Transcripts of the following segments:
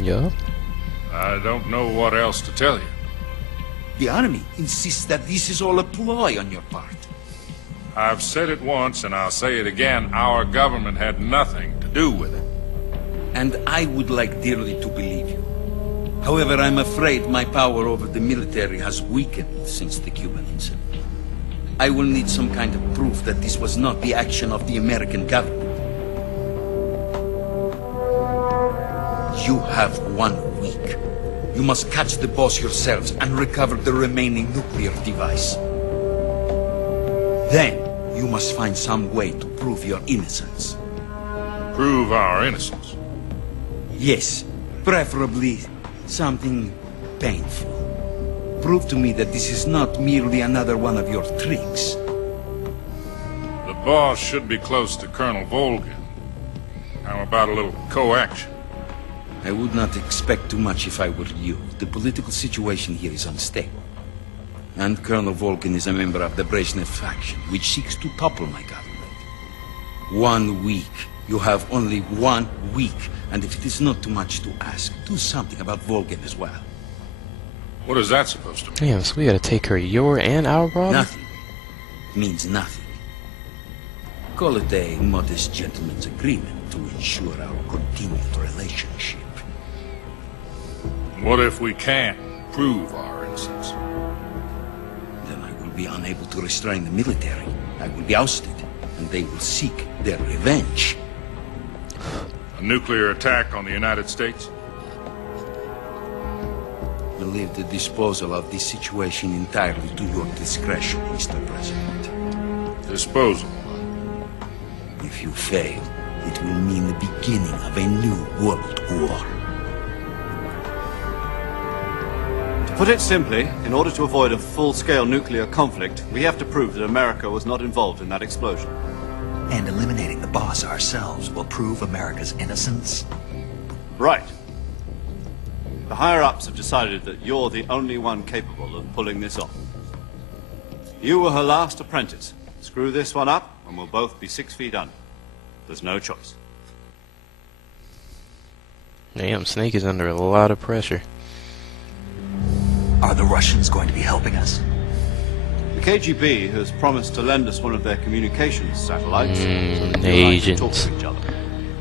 Yeah. I don't know what else to tell you. The army insists that this is all a ploy on your part. I've said it once, and I'll say it again. Our government had nothing to do with it. And I would like dearly to believe you. However, I'm afraid my power over the military has weakened since the Cuban incident. I will need some kind of proof that this was not the action of the American government. You have 1 week. You must catch the boss yourselves and recover the remaining nuclear device. Then, you must find some way to prove your innocence. Prove our innocence. Yes, preferably something painful. Prove to me that this is not merely another one of your tricks. The boss should be close to Colonel Volgin. How about a little co-action? I would not expect too much if I were you. The political situation here is unstable. And Colonel Volgin is a member of the Brezhnev faction, which seeks to topple my government. 1 week. You have only 1 week. And if it is not too much to ask, do something about Volgin as well. What is that supposed to mean? Damn, so we gotta take care of your and our problem? Nothing. Means nothing. Call it a modest gentleman's agreement to ensure our continued relationship. What if we can't prove our innocence? Then I will be unable to restrain the military. I will be ousted, and they will seek their revenge. A nuclear attack on the United States? I leave the disposal of this situation entirely to your discretion, Mr. President. Disposal. If you fail, it will mean the beginning of a new world war. To put it simply, in order to avoid a full-scale nuclear conflict, we have to prove that America was not involved in that explosion. And eliminating the boss ourselves will prove America's innocence? Right. The higher-ups have decided that you're the only one capable of pulling this off. You were her last apprentice. Screw this one up, and we'll both be 6 feet under. There's no choice. Damn, Snake is under a lot of pressure. Are the Russians going to be helping us? The KGB has promised to lend us one of their communications satellites. So that you and I can agents. talk to each other.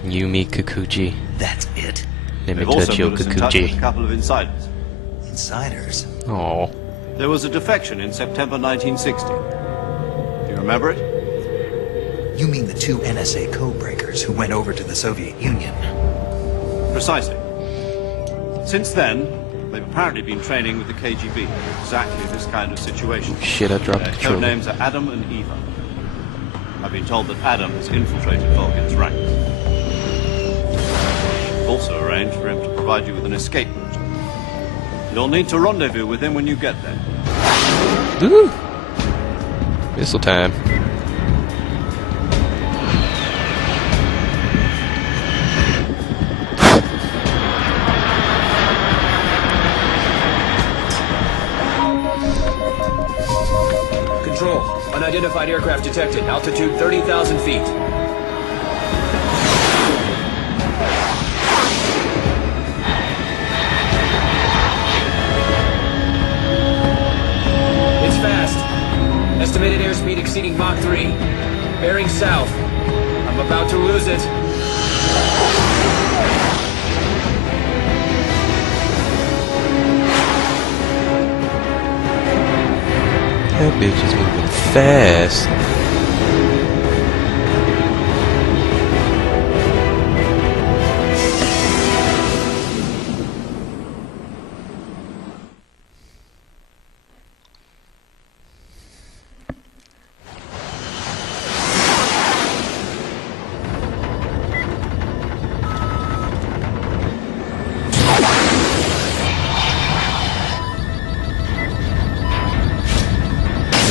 Yumi Kikuchi. That's it? Let me They've also touch your put us in touch with a Kikuchi. couple of insiders. Insiders? Oh. There was a defection in September 1960. Do you remember it? You mean the 2 NSA codebreakers who went over to the Soviet Union? Precisely. Since then, they've apparently been training with the KGB for exactly this kind of situation. Shit, I dropped Their the code controller. names are Adam and Eva. I've been told that Adam has infiltrated Volgin's ranks. I've also arranged for him to provide you with an escape route. You'll need to rendezvous with him when you get there. Woo! Missile time. Control. Unidentified aircraft detected. Altitude 30,000 feet. It's fast. Estimated airspeed exceeding Mach 3. Bearing south. I'm about to lose it. That bitch is moving fast.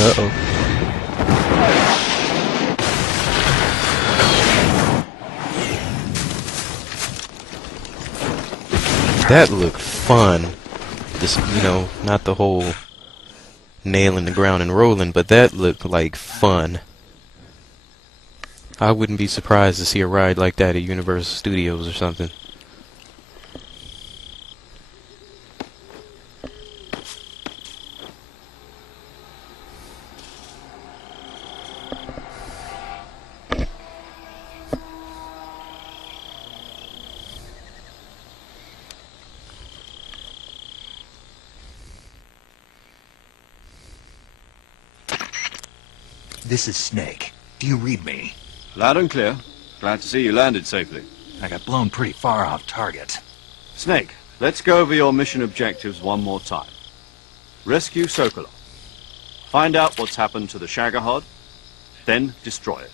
Uh-oh. That looked fun. Just, you know, not the whole nailing the ground and rolling, but that looked like fun. I wouldn't be surprised to see a ride like that at Universal Studios or something. This is Snake. Do you read me? Loud and clear. Glad to see you landed safely. I got blown pretty far off target. Snake, let's go over your mission objectives one more time. Rescue Sokolov. Find out what's happened to the Shagohod, then destroy it.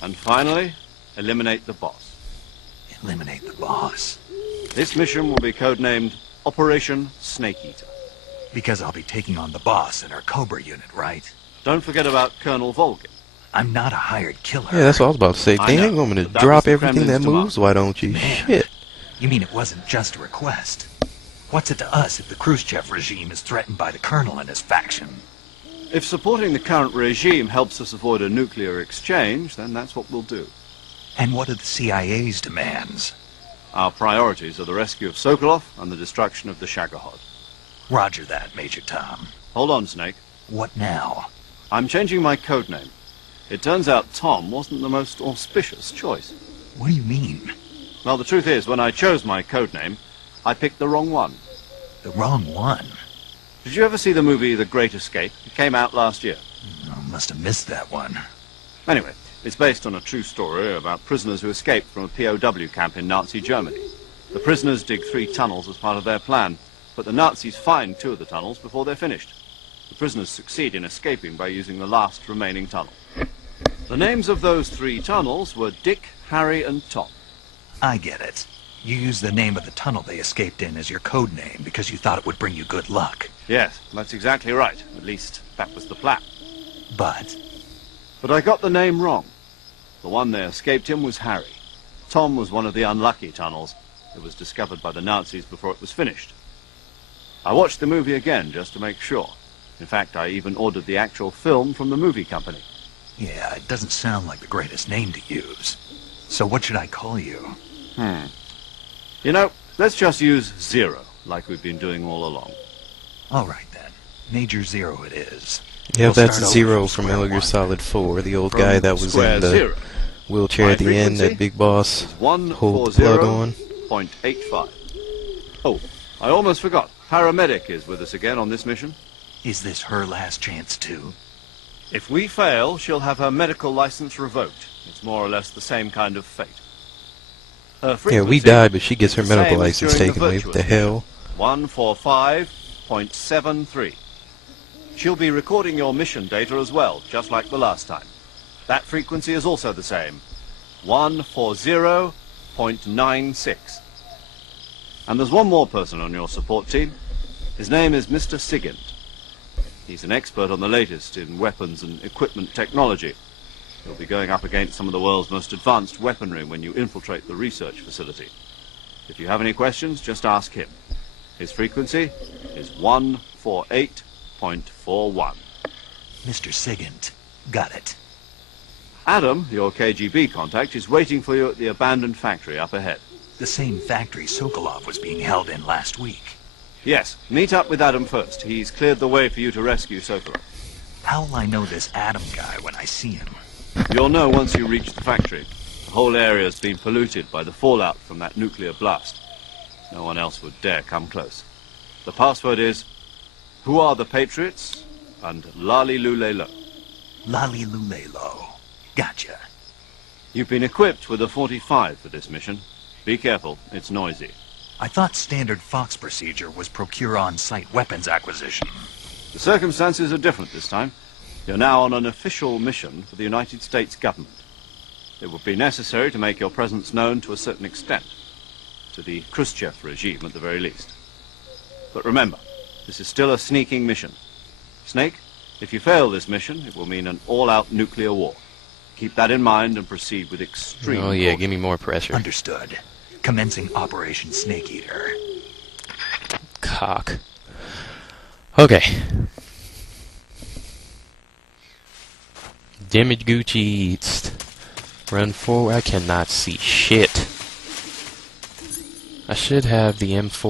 And finally, eliminate the boss. Eliminate the boss. This mission will be codenamed Operation Snake Eater. Because I'll be taking on the boss in our Cobra unit, right? Don't forget about Colonel Volgin. I'm not a hired killer. Yeah, that's what I was about to say. I know, Dang, want me to but that drop was the everything that Kremlin's moves? demand. Why don't you? Man. Shit. You mean it wasn't just a request? What's it to us if the Khrushchev regime is threatened by the Colonel and his faction? If supporting the current regime helps us avoid a nuclear exchange, then that's what we'll do. And what are the CIA's demands? Our priorities are the rescue of Sokolov and the destruction of the Shagohod. Roger that, Major Tom. Hold on, Snake. What now? I'm changing my codename. It turns out Tom wasn't the most auspicious choice. What do you mean? Well, the truth is, when I chose my codename, I picked the wrong one. The wrong one. Did you ever see the movie The Great Escape? It came out last year. I must have missed that one. Anyway, it's based on a true story about prisoners who escaped from a POW camp in Nazi Germany. The prisoners dig 3 tunnels as part of their plan, but the Nazis find 2 of the tunnels before they're finished. The prisoners succeed in escaping by using the last remaining tunnel. The names of those 3 tunnels were Dick, Harry, and Tom. I get it. You used the name of the tunnel they escaped in as your code name because you thought it would bring you good luck. Yes, that's exactly right. At least, that was the plan. But But I got the name wrong. The one they escaped in was Harry. Tom was one of the unlucky tunnels. It was discovered by the Nazis before it was finished. I watched the movie again just to make sure. In fact, I even ordered the actual film from the movie company. yeah, it doesn't sound like the greatest name to use. So what should I call you? You know, let's just use Zero, like we've been doing all along. All right then. Major Zero it is. Yeah, We'll that's start over Zero from from square Metal Gear one. Solid 4, the old From guy that was square in the zero. wheelchair My at the end, that frequency big boss is hold the plug on. 140.85. Oh, I almost forgot. Paramedic is with us again on this mission. Is this her last chance too? If we fail, she'll have her medical license revoked. It's more or less the same kind of fate. Her Yeah, we frequency died, but she gets her is the medical same as license during taken away. What the virtual hell? 145.73. She'll be recording your mission data as well, just like the last time. That frequency is also the same. 140.96. And there's one more person on your support team. His name is Mr. Sigint. He's an expert on the latest in weapons and equipment technology. You'll be going up against some of the world's most advanced weaponry when you infiltrate the research facility. If you have any questions, just ask him. His frequency is 148.41. Mr. Sigint. Got it. Adam, your KGB contact, is waiting for you at the abandoned factory up ahead. The same factory Sokolov was being held in last week. Yes, meet up with Adam first. He's cleared the way for you to rescue Sokolov. How will I know this Adam guy when I see him? You'll know once you reach the factory. The whole area's been polluted by the fallout from that nuclear blast. No one else would dare come close. The password is, "Who are the Patriots?" and "Lali Lule Lo." Lali Lulelo. Gotcha. You've been equipped with a 45 for this mission. Be careful, it's noisy. I thought standard Fox procedure was procure on-site weapons acquisition. The circumstances are different this time. You're now on an official mission for the United States government. It would be necessary to make your presence known to a certain extent. To the Khrushchev regime, at the very least. But remember, this is still a sneaking mission. Snake, if you fail this mission, it will mean an all-out nuclear war. Keep that in mind and proceed with extreme Oh yeah, caution. give me more pressure. Understood. Commencing Operation Snake Eater. Cock. Okay. Damage Gucci eats. Run forward. I cannot see shit. I should have the M4.